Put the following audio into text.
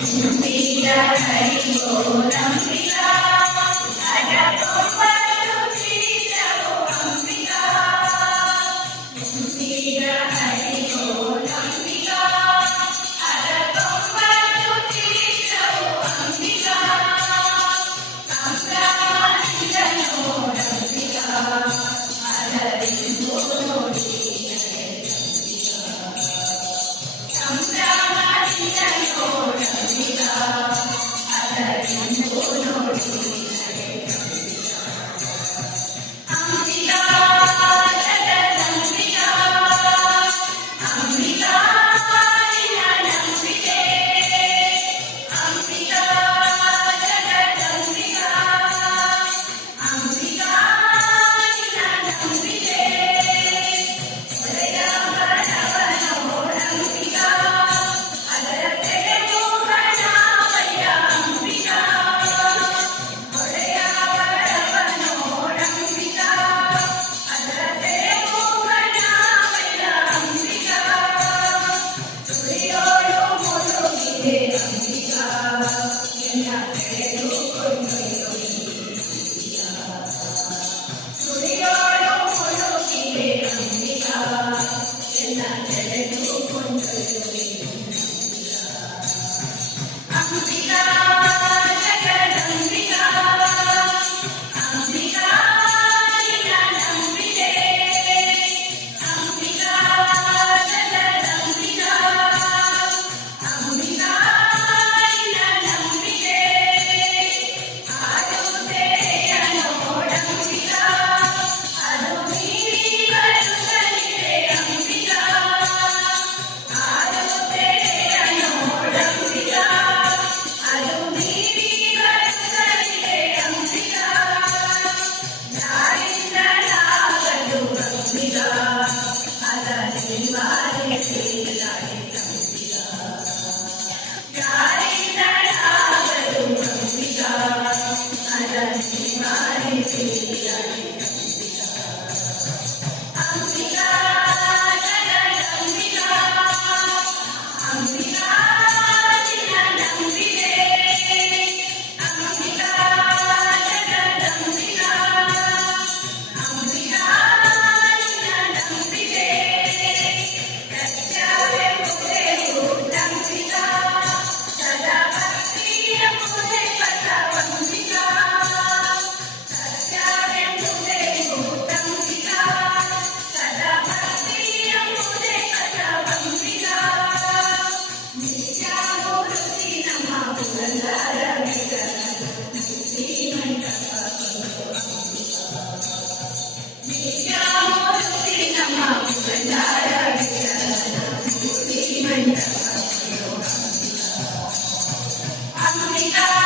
मीरा हरि बोलम 네, 안녕하 세. Thank you. Africa.